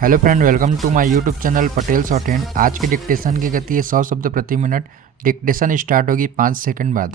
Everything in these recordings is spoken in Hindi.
Hello friend, welcome to my YouTube channel Patel shorthand. आज के डिक्टेशन की गति है 100 शब्द प्रति मिनट। डिक्टेशन स्टार्ट होगी 5 सेकंड बाद।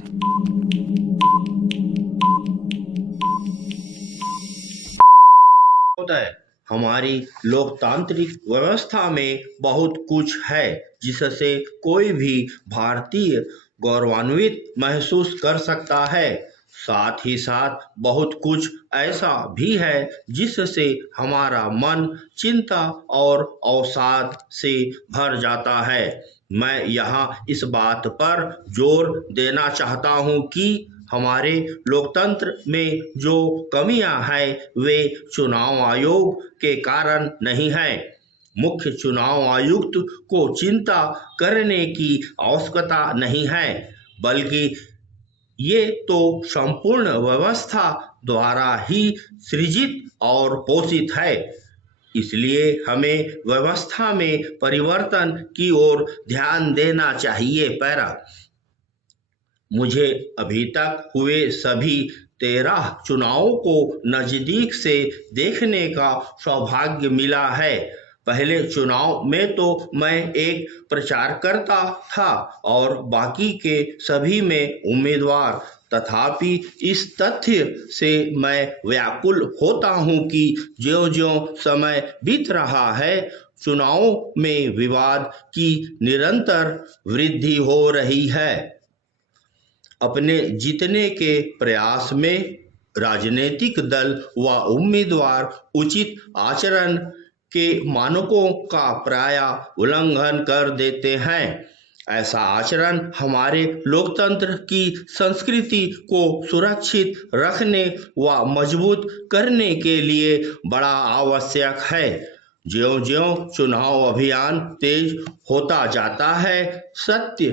होता है। हमारी लोकतांत्रिक व्यवस्था में बहुत कुछ है जिससे कोई भी भारतीय गौरवान्वित महसूस कर सकता है। साथ ही साथ बहुत कुछ ऐसा भी है जिससे हमारा मन चिंता और अवसाद से भर जाता है। मैं यहाँ इस बात पर जोर देना चाहता हूँ कि हमारे लोकतंत्र में जो कमियां हैं वे चुनाव आयोग के कारण नहीं है। मुख्य चुनाव आयुक्त को चिंता करने की आवश्यकता नहीं है, बल्कि ये तो संपूर्ण व्यवस्था द्वारा ही सृजित और पोषित है। इसलिए हमें व्यवस्था में परिवर्तन की ओर ध्यान देना चाहिए। पैरा मुझे अभी तक हुए सभी 13 चुनावों को नजदीक से देखने का सौभाग्य मिला है। पहले चुनाव में तो मैं एक प्रचारकर्ता था और बाकी के सभी में उम्मीदवार। तथापि इस तथ्य से मैं व्याकुल होता हूं कि ज्यों-ज्यों समय बीत रहा है, चुनावों में विवाद की निरंतर वृद्धि हो रही है। अपने जीतने के प्रयास में राजनीतिक दल व उम्मीदवार उचित आचरण के मानकों का प्रायः उल्लंघन कर देते हैं। ऐसा आचरण हमारे लोकतंत्र की संस्कृति को सुरक्षित रखने व मजबूत करने के लिए बड़ा आवश्यक है। ज्यों-ज्यों चुनाव अभियान तेज होता जाता है, सत्य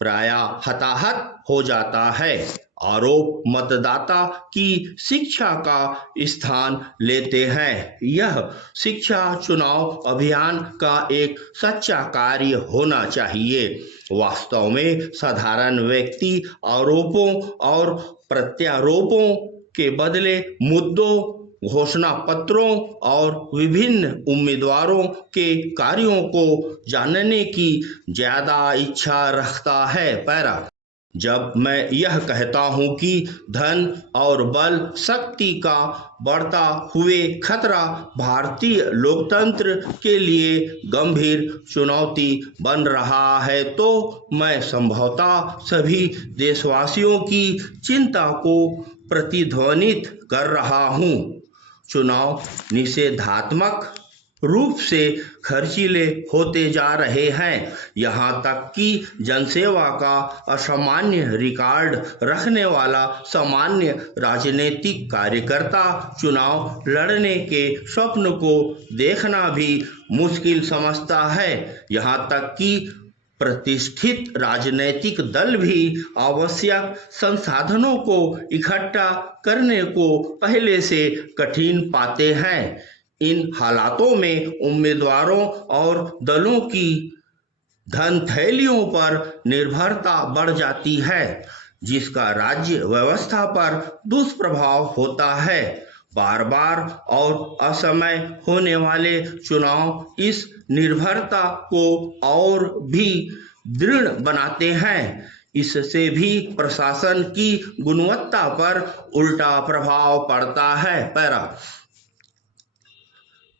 प्रायः हताहत हो जाता है। आरोप मतदाता की शिक्षा का स्थान लेते हैं। यह शिक्षा चुनाव अभियान का एक सच्चा कार्य होना चाहिए। वास्तव में साधारण व्यक्ति आरोपों और प्रत्यारोपों के बदले मुद्दों, घोषणा पत्रों और विभिन्न उम्मीदवारों के कार्यों को जानने की ज्यादा इच्छा रखता है। पैरा जब मैं यह कहता हूं कि धन और बल शक्ति का बढ़ता हुए खतरा भारतीय लोकतंत्र के लिए गंभीर चुनौती बन रहा है, तो मैं संभवतः सभी देशवासियों की चिंता को प्रतिध्वनित कर रहा हूं। चुनाव निषेधात्मक रूप से खर्चीले होते जा रहे हैं। यहाँ तक कि जनसेवा का असामान्य रिकॉर्ड रखने वाला सामान्य राजनीतिक कार्यकर्ता चुनाव लड़ने के स्वप्न को देखना भी मुश्किल समझता है। यहाँ तक कि प्रतिष्ठित राजनीतिक दल भी आवश्यक संसाधनों को इकट्ठा करने को पहले से कठिन पाते हैं। इन हालातों में उम्मीदवारों और दलों की धन थैलियों पर निर्भरता बढ़ जाती है, जिसका राज्य व्यवस्था पर दुष्प्रभाव होता है। बार बार और असमय होने वाले चुनाव इस निर्भरता को और भी दृढ़ बनाते हैं। इससे भी प्रशासन की गुणवत्ता पर उल्टा प्रभाव पड़ता है। पैरा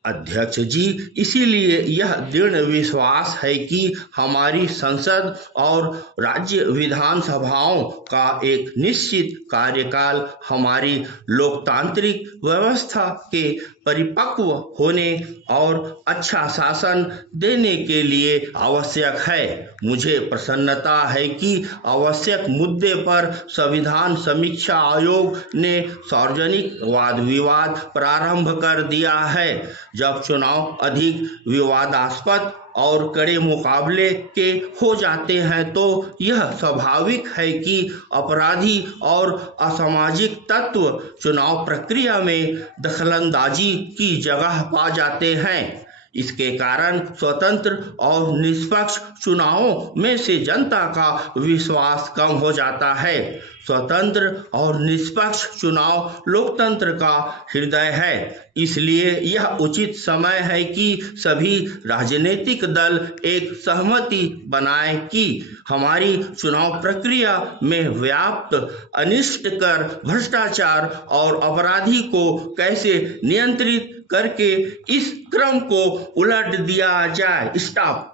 अध्यक्ष जी, इसीलिए यह दृढ़ विश्वास है कि हमारी संसद और राज्य विधानसभाओं का एक निश्चित कार्यकाल हमारी लोकतांत्रिक व्यवस्था के परिपक्व होने और अच्छा शासन देने के लिए आवश्यक है। मुझे प्रसन्नता है कि आवश्यक मुद्दे पर संविधान समीक्षा आयोग ने सार्वजनिक वाद विवाद प्रारंभ कर दिया है। जब चुनाव अधिक विवादास्पद और कड़े मुकाबले के हो जाते हैं, तो यह स्वाभाविक है कि अपराधी और असामाजिक तत्व चुनाव प्रक्रिया में दखलंदाजी की जगह पा जाते हैं। इसके कारण स्वतंत्र और निष्पक्ष चुनावों में से जनता का विश्वास कम हो जाता है। स्वतंत्र और निष्पक्ष चुनाव लोकतंत्र का हृदय है। इसलिए यह उचित समय है कि सभी राजनीतिक दल एक सहमति बनाएं कि हमारी चुनाव प्रक्रिया में व्याप्त अनिष्टकर भ्रष्टाचार और अपराधी को कैसे नियंत्रित करके इस क्रम को उलट दिया जाए। स्टॉप।